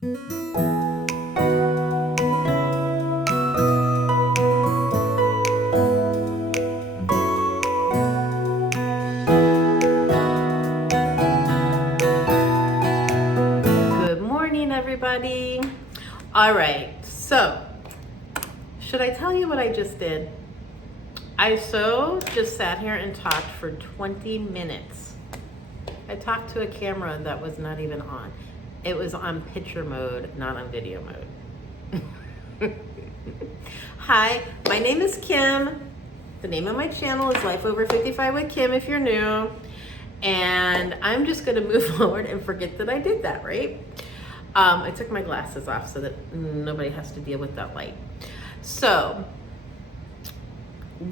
Good morning, everybody. All right, so should I tell you what I just did? I just sat here and talked for 20 minutes. I talked to a camera that was not even on. It was on picture mode, not on video mode. Hi, my name is Kim. The name of my channel is Life Over 55 with Kim if you're new. And I'm just gonna move forward and forget that I did that, right? I took my glasses off so that nobody has to deal with that light. So,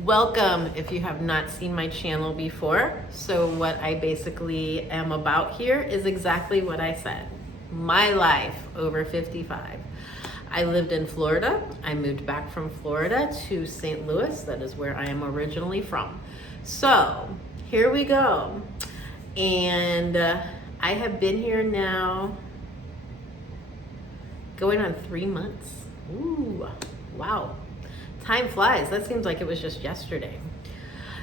welcome if you have not seen my channel before. So what I basically am about here is exactly what I said. My life over 55. I lived in Florida. I moved back from Florida to St. Louis. That is where I am originally from. So here we go. And I have been here now going on 3 months. Ooh, wow. Time flies. That seems like it was just yesterday.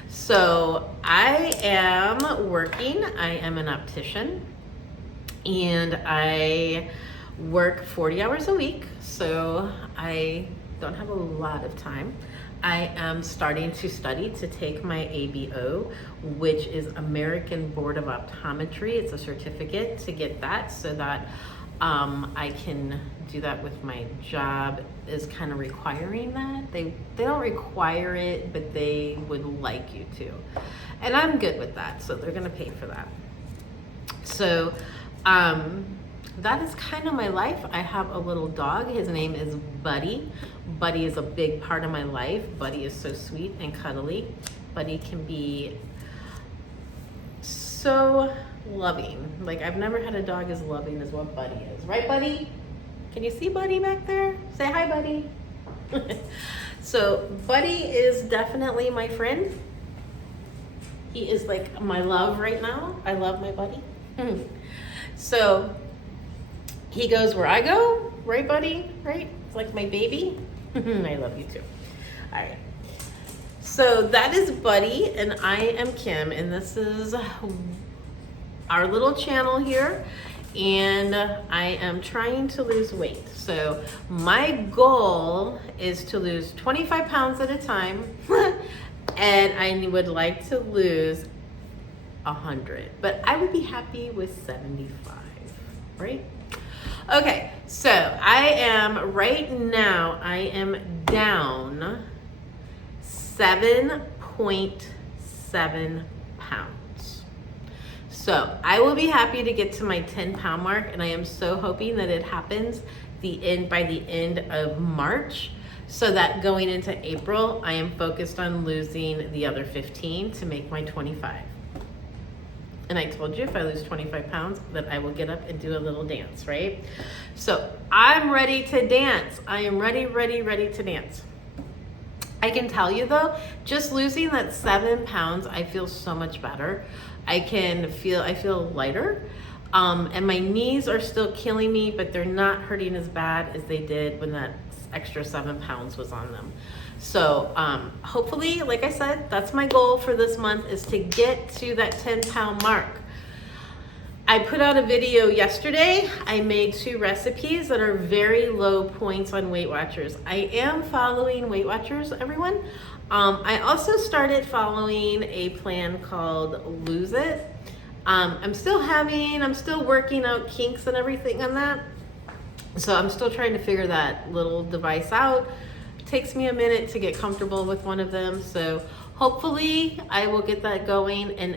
So I am working. I am an optician and I work 40 hours a week. So I don't have a lot of time. I am starting to study to take my ABO, which is American Board of Optometry. It's a certificate to get that so that I can do that with my job is kind of requiring that. They don't require it, but they would like you to. And I'm good with that, so they're gonna pay for that. So that is kind of my life. I have a little dog. His name is Buddy. Buddy is a big part of my life. Buddy is so sweet and cuddly. Buddy can be so loving. Like, I've never had a dog as loving as what Buddy is. Right, Buddy? Can you see Buddy back there? Say hi, Buddy. So Buddy is definitely my friend. He is like my love right now. I love my Buddy. So he goes where I go, right, Buddy? Right? It's like my baby. I love you too. All right. So that is Buddy, and I am Kim, and this is our little channel here, and I am trying to lose weight. So my goal is to lose 25 pounds at a time, and I would like to lose 100, but I would be happy with 75, right? Okay, so I am down 7.7 pounds. So I will be happy to get to my 10-pound mark, and I am so hoping that it happens by the end of March, so that going into April, I am focused on losing the other 15 to make my 25. And I told you if I lose 25 pounds that I will get up and do a little dance, right? So I'm ready to dance. I am ready to dance. I can tell you though, just losing that 7 pounds, I feel so much better. I feel lighter. And my knees are still killing me, but they're not hurting as bad as they did when that extra 7 pounds was on them. So hopefully, like I said, that's my goal for this month, is to get to that 10-pound mark. I put out a video yesterday. I made 2 recipes that are very low points on Weight Watchers. I am following Weight Watchers, everyone. I also started following a plan called Lose It. I'm still working out kinks and everything on that. So I'm still trying to figure that little device out. It takes me a minute to get comfortable with one of them. So hopefully I will get that going. And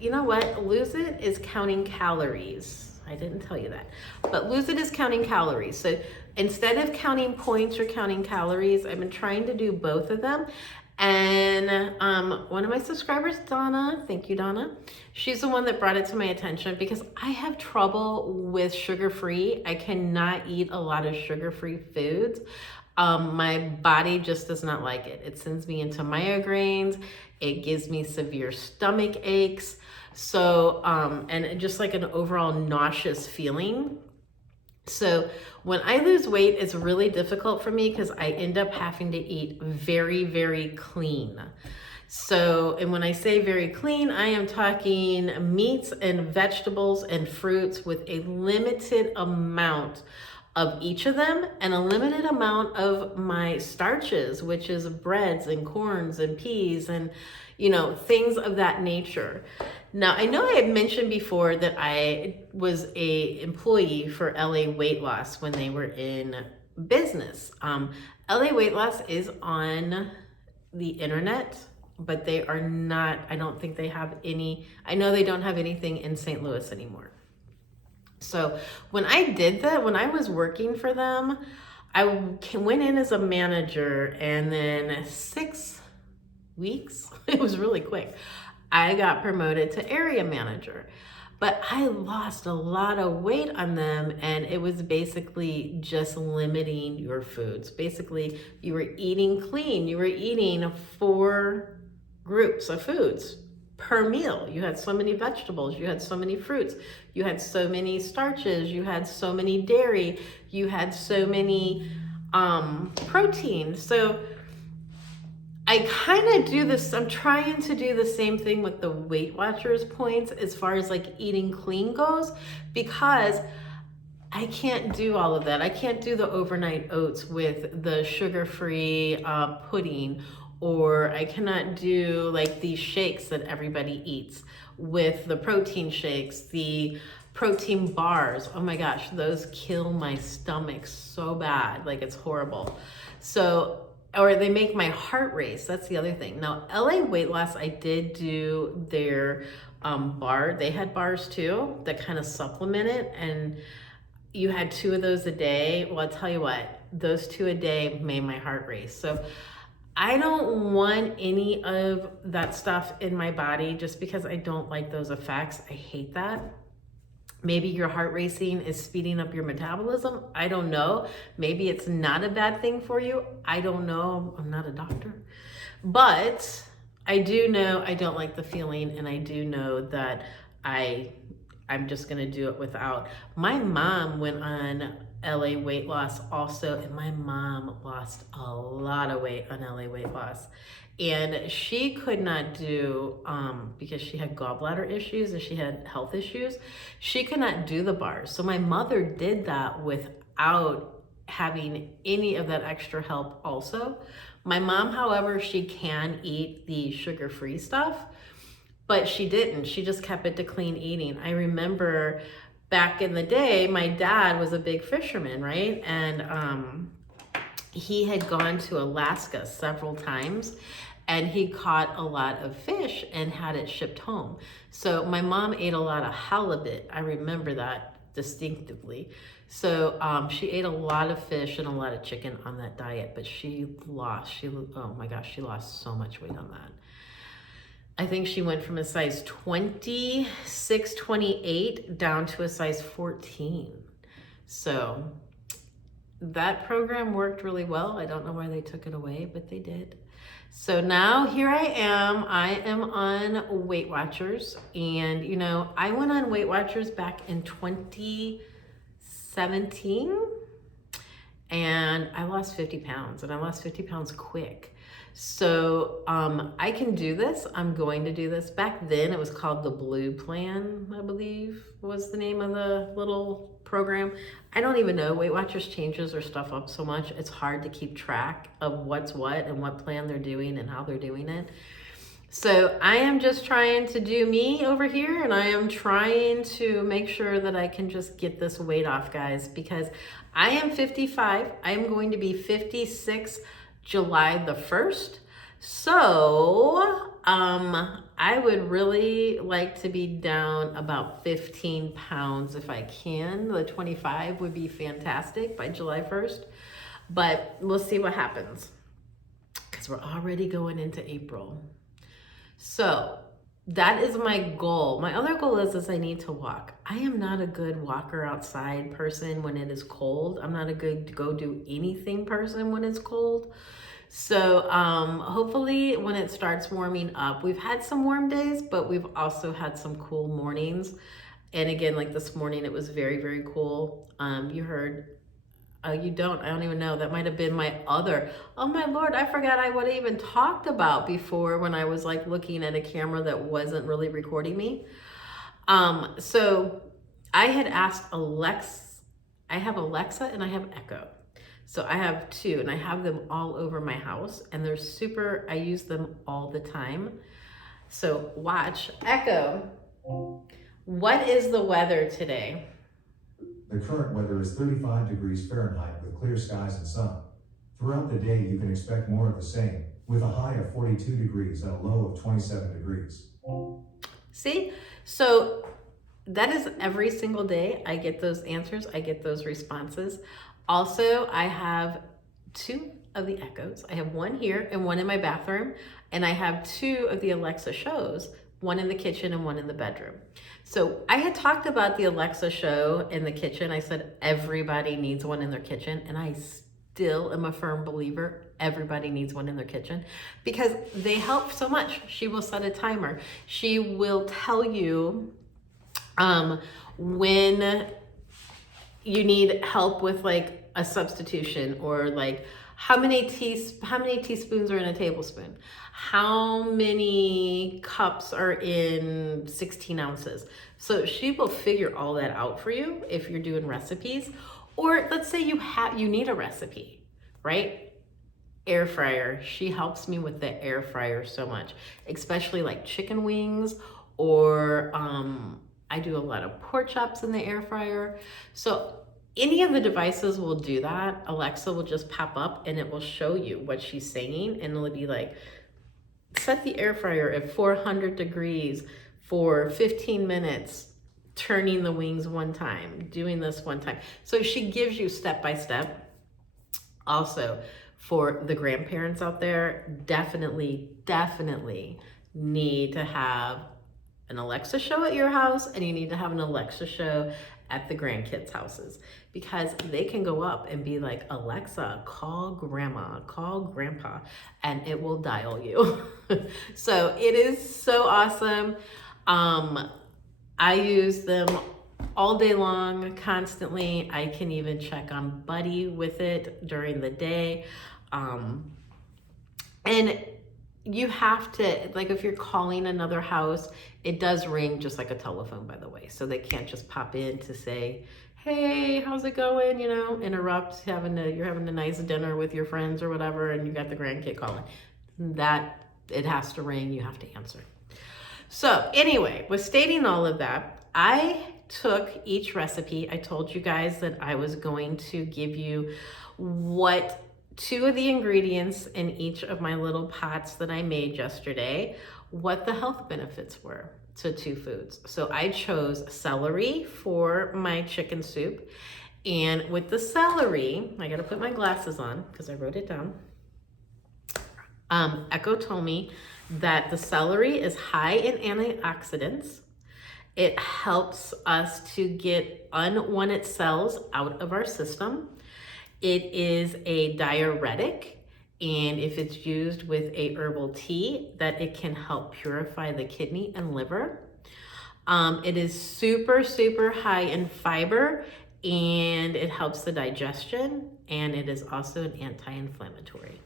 you know what? Lose It is counting calories. I didn't tell you that. But Lose It is counting calories. So instead of counting points or counting calories, I've been trying to do both of them. And one of my subscribers, Donna, thank you, Donna, she's the one that brought it to my attention because I have trouble with sugar-free. I cannot eat a lot of sugar-free foods. My body just does not like it. It sends me into migraines. It gives me severe stomach aches. So, and just like an overall nauseous feeling. So when I lose weight, it's really difficult for me because I end up having to eat very, very clean. So, and when I say very clean, I am talking meats and vegetables and fruits with a limited amount of each of them and a limited amount of my starches, which is breads and corns and peas and, things of that nature. Now, I know I had mentioned before that I was a employee for LA Weight Loss when they were in business. LA Weight Loss is on the internet, but they are not, I don't think they have any, I know they don't have anything in St. Louis anymore. So when I did that, when I was working for them, I went in as a manager, and then 6 weeks, it was really quick, I got promoted to area manager. But I lost a lot of weight on them, and it was basically just limiting your foods. Basically, you were eating clean. You were eating 4 groups of foods per meal. You had so many vegetables, you had so many fruits, you had so many starches, you had so many dairy, you had so many protein. So I kind of do this, I'm trying to do the same thing with the Weight Watchers points as far as like eating clean goes, because I can't do all of that. I can't do the overnight oats with the sugar-free pudding, or I cannot do like these shakes that everybody eats with the protein shakes, the protein bars. Oh my gosh, those kill my stomach so bad. Like, it's horrible. So, or they make my heart race. That's the other thing. Now, LA Weight Loss, I did do their bar. They had bars too that kind of supplement it, and you had 2 of those a day. Well, I'll tell you what, those 2 a day made my heart race. So I don't want any of that stuff in my body just because I don't like those effects. I hate that. Maybe your heart racing is speeding up your metabolism. I don't know. Maybe it's not a bad thing for you. I don't know. I'm not a doctor. But I do know I don't like the feeling, and I do know that I'm just gonna do it without. My mom went on LA Weight Loss also, and my mom lost a lot of weight on LA Weight Loss. And she could not do, because she had gallbladder issues and she had health issues, she could not do the bars. So my mother did that without having any of that extra help also. My mom, however, she can eat the sugar-free stuff, but she didn't. She just kept it to clean eating. I remember back in the day, my dad was a big fisherman, right? And he had gone to Alaska several times, and he caught a lot of fish and had it shipped home. So my mom ate a lot of halibut. I remember that distinctively. So she ate a lot of fish and a lot of chicken on that diet, but oh my gosh, she lost so much weight on that. I think she went from a size 26, 28 down to a size 14. So that program worked really well. I don't know why they took it away, but they did. So now here I am on Weight Watchers, and I went on Weight Watchers back in 2017, and I lost 50 pounds, and I lost 50 pounds quick. So I can do this. I'm going to do this. Back then it was called the Blue Plan, I believe was the name of the little program. I don't even know. Weight Watchers changes their stuff up so much. It's hard to keep track of what's what and what plan they're doing and how they're doing it. So I am just trying to do me over here, and I am trying to make sure that I can just get this weight off, guys, because I am 55. I am going to be 56 July the 1st. So I would really like to be down about 15 pounds if I can. The 25 would be fantastic by July 1st, but we'll see what happens because we're already going into April. So that is my goal. My other goal is I need to walk. I am not a good walker outside person when it is cold. I'm not a good go do anything person when it's cold. So hopefully when it starts warming up, we've had some warm days, but we've also had some cool mornings. And again, like this morning, it was very, very cool. You heard, I don't even know. That might have been my other. Oh my Lord, I forgot what I even talked about before when I was like looking at a camera that wasn't really recording me. So I had asked Alexa, I have Alexa and I have Echo. So I have two and I have them all over my house and they're super, I use them all the time. So watch. Echo, what is the weather today? The current weather is 35 degrees Fahrenheit with clear skies and sun. Throughout the day, you can expect more of the same, with a high of 42 degrees and a low of 27 degrees. See? So that is every single day. I get those answers. I get those responses. Also, I have two of the Echoes. I have one here and one in my bathroom. And I have two of the Alexa shows, one in the kitchen and one in the bedroom. So I had talked about the Alexa show in the kitchen. I said everybody needs one in their kitchen. And I still am a firm believer everybody needs one in their kitchen because they help so much. She will set a timer. She will tell you when you need help with like a substitution or like how many teaspoons are in a tablespoon, how many cups are in 16 ounces. So she will figure all that out for you if you're doing recipes. Or let's say you need a recipe, right? Air fryer. She helps me with the air fryer so much, especially like chicken wings or I do a lot of pork chops in the air fryer. So any of the devices will do that. Alexa will just pop up and it will show you what she's saying and it'll be like, set the air fryer at 400 degrees for 15 minutes, turning the wings one time, doing this one time. So she gives you step by step. Also, for the grandparents out there, definitely need to have an Alexa show at your house and you need to have an Alexa show at the grandkids' houses because they can go up and be like, Alexa, call grandma, call grandpa, and it will dial you. So it is so awesome. I use them all day long, constantly. I can even check on Buddy with it during the day. And you have to, like if you're calling another house, it does ring just like a telephone, by the way. So they can't just pop in to say, hey, how's it going? You know, interrupt, you're having a nice dinner with your friends or whatever, and you got the grandkid calling. That, it has to ring, you have to answer. So anyway, with stating all of that, I took each recipe. I told you guys that I was going to give you what two of the ingredients in each of my little pots that I made yesterday, what the health benefits were to two foods. So I chose celery for my chicken soup. And with the celery, I gotta put my glasses on because I wrote it down. Echo told me that the celery is high in antioxidants. It helps us to get unwanted cells out of our system. It is a diuretic, and if it's used with a herbal tea, that it can help purify the kidney and liver. It is super high in fiber, and it helps the digestion, and it is also an anti-inflammatory.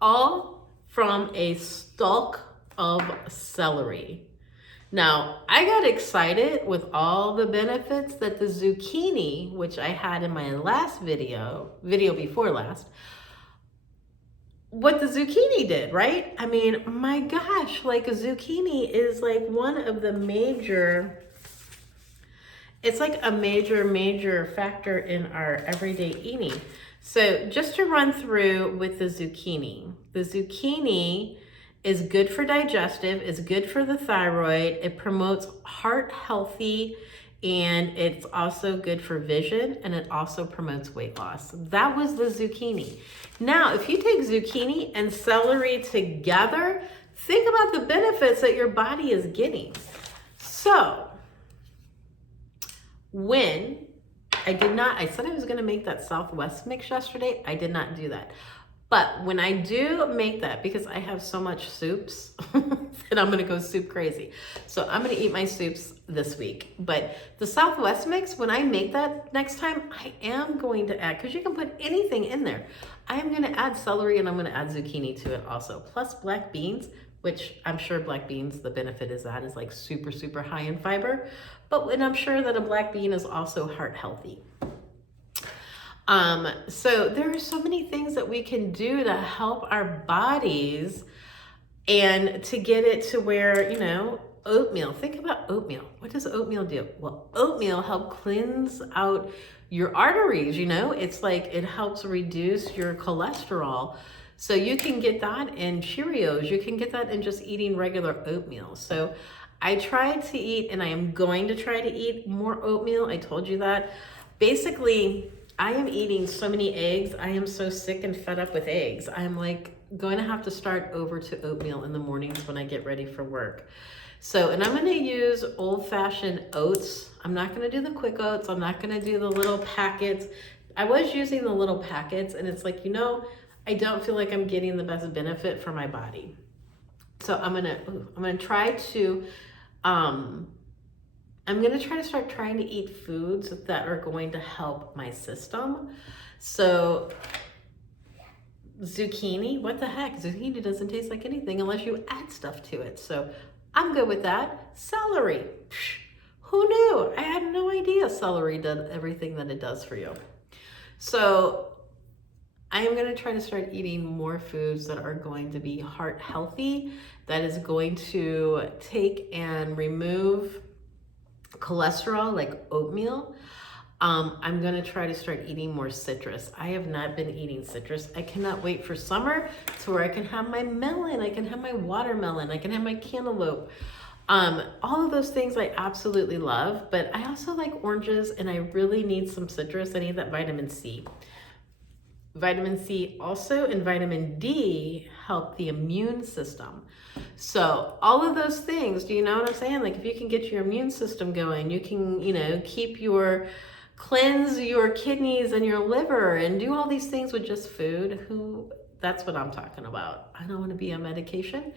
All from a stalk of celery. Now, I got excited with all the benefits that the zucchini, which I had in my last video before last, what the zucchini did, right? I mean, my gosh, like a zucchini is like one of the major, it's like a major factor in our everyday eating. So just to run through with the zucchini is good for digestive, it's good for the thyroid, it promotes heart healthy, and it's also good for vision, and it also promotes weight loss. That was the zucchini. Now, if you take zucchini and celery together, think about the benefits that your body is getting. So, when I said I was gonna make that Southwest mix yesterday, I did not do that. But when I do make that, because I have so much soups, that I'm gonna go soup crazy. So I'm gonna eat my soups this week. But the Southwest mix, when I make that next time, I am going to add, because you can put anything in there. I am gonna add celery and I'm gonna add zucchini to it also. Plus black beans, which I'm sure black beans, the benefit is that is like super, super high in fiber. And I'm sure that a black bean is also heart healthy. So there are so many things that we can do to help our bodies and to get it to where, you know, oatmeal. Think about oatmeal. What does oatmeal do? Well, oatmeal helps cleanse out your arteries, you know? It's like it helps reduce your cholesterol. So you can get that in Cheerios. You can get that in just eating regular oatmeal. So I tried to eat, and I am going to try to eat more oatmeal. I told you that. Basically, I am eating so many eggs. I am so sick and fed up with eggs. I'm like going to have to start over to oatmeal in the mornings when I get ready for work. So, and I'm going to use old-fashioned oats. I'm not going to do the quick oats. I'm not going to do the little packets. I was using the little packets, and it's like, you know, I don't feel like I'm getting the best benefit for my body. So I'm going to try to start trying to eat foods that are going to help my system. So zucchini, what the heck? Zucchini doesn't taste like anything unless you add stuff to it. So I'm good with that. Celery. Who knew? I had no idea celery did everything that it does for you. So I am going to try to start eating more foods that are going to be heart healthy, that is going to take and remove cholesterol, like oatmeal. I'm going to try to start eating more citrus. I have not been eating citrus. I cannot wait for summer to where I can have my melon, I can have my watermelon, I can have my cantaloupe. All of those things I absolutely love, but I also like oranges, and I really need some citrus. I need that vitamin C. Vitamin C also and vitamin D help the immune system. So all of those things, do you know what I'm saying? Like if you can get your immune system going, you can, you know, cleanse your kidneys and your liver and do all these things with just food. That's what I'm talking about. I don't want to be on medication.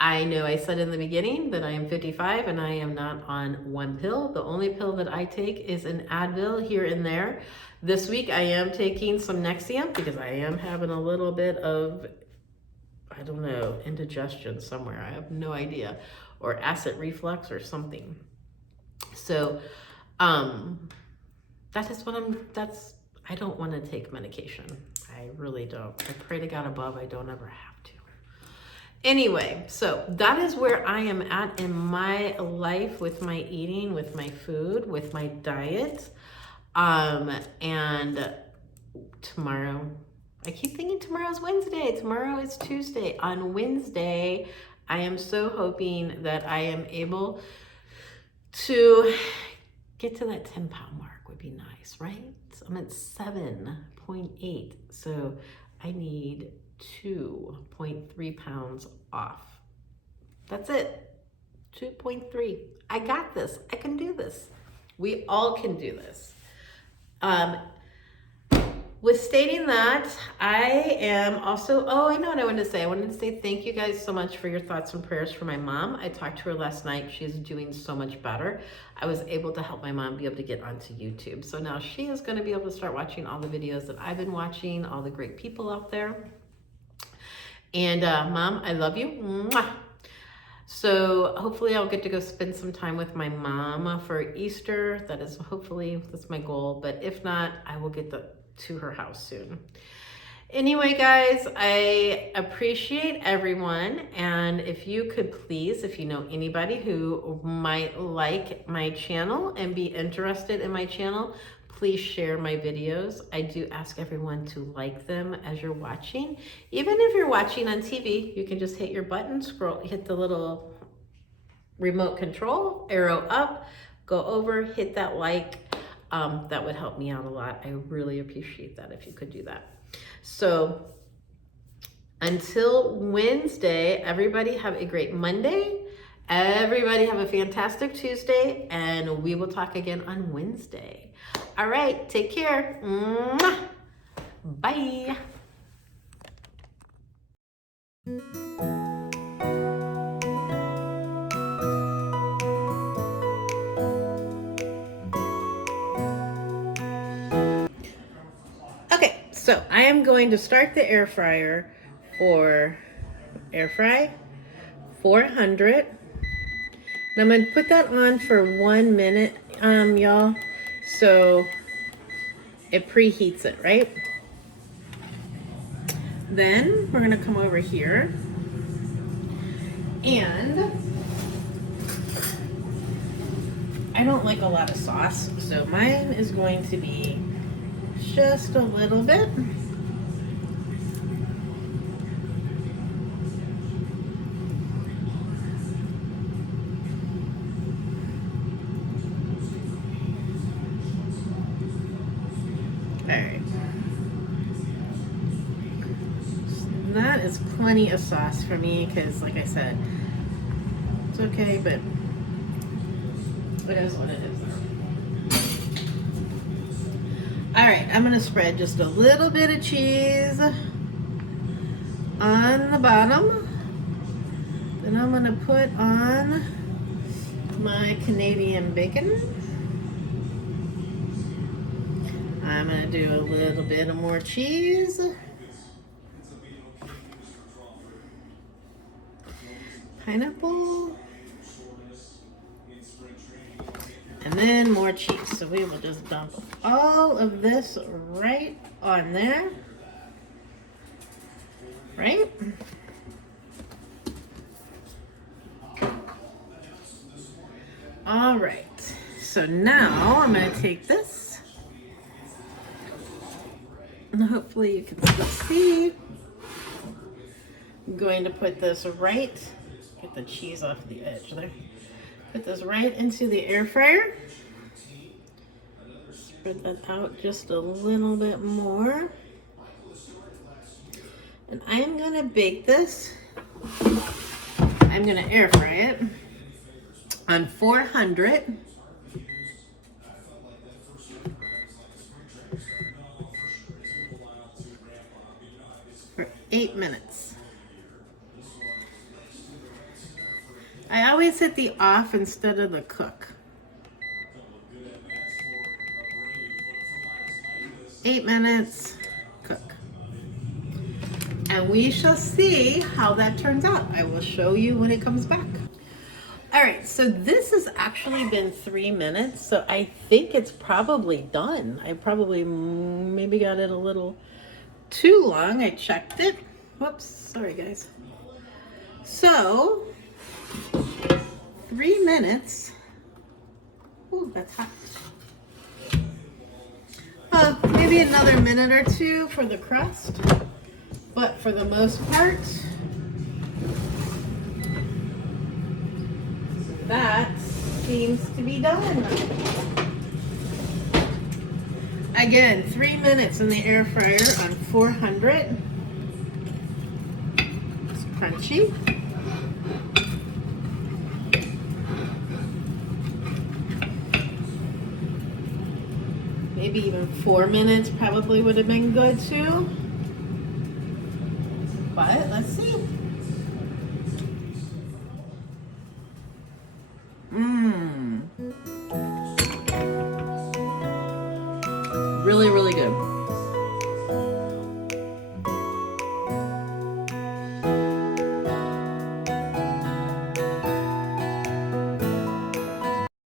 I know I said in the beginning that I am 55 and I am not on one pill. The only pill that I take is an Advil here and there. This week I am taking some Nexium because I am having a little bit of, I don't know, indigestion somewhere. I have no idea. Or acid reflux or something. So that is what I don't want to take medication. I really don't. I pray to God above I don't ever have to. Anyway, so that is where I am at in my life with my eating, with my food, with my diet. And tomorrow, I keep thinking tomorrow's Wednesday. Tomorrow is Tuesday. On Wednesday, I am so hoping that I am able to get to that 10-pound mark. Would be nice, right? So I'm at 7.8. So I need 2.3 pounds off. That's it. 2.3. I got this. I can do this. We all can do this. With stating that, I am also, I know what I wanted to say. I wanted to say thank you guys so much for your thoughts and prayers for my mom. I talked to her last night. She's doing so much better. I was able to help my mom be able to get onto YouTube. So now she is going to be able to start watching all the videos that I've been watching, all the great people out there. And Mom, I love you. Mwah. So hopefully I'll get to go spend some time with my mom for Easter. That's my goal. But if not, I will get to her house soon. Anyway, guys, I appreciate everyone. And if you could please, if you know anybody who might like my channel and be interested in my channel, please share my videos. I do ask everyone to like them as you're watching. Even if you're watching on TV, you can just hit your button, hit the little remote control, arrow up, go over, hit that like. That would help me out a lot. I really appreciate that if you could do that. So until Wednesday, everybody have a great Monday. Everybody have a fantastic Tuesday, and we will talk again on Wednesday. All right, take care. Bye. Okay, so I am going to start the air fryer for air fry 400. And I'm going to put that on for 1 minute, y'all. So it preheats it, right? Then we're going to come over here and I don't like a lot of sauce, so mine is going to be just a little bit. Alright. That is plenty of sauce for me because, like I said, it's okay, but it is what it is. Alright, I'm going to spread just a little bit of cheese on the bottom. Then I'm going to put on my Canadian bacon. I'm going to do a little bit of more cheese. Pineapple. And then more cheese. So we will just dump all of this right on there. Right? All right. So now I'm going to take this. And hopefully you can still see. I'm going to put this right, get the cheese off the edge there. Put this right into the air fryer. Spread that out just a little bit more. And I am going to bake this. I'm going to air fry it on 400. For 8 minutes. I always hit the off instead of the cook. 8 minutes, cook. And we shall see how that turns out. I will show you when it comes back. All right, so this has actually been 3 minutes, so I think it's probably done. I probably maybe got it a little too long. I checked it. Whoops, sorry guys. So, 3 minutes. Ooh, that's hot. Maybe another minute or two for the crust. But for the most part, that seems to be done. Again, 3 minutes in the air fryer on 400. It's crunchy. Maybe even 4 minutes probably would have been good too. But let's see. Really, really good.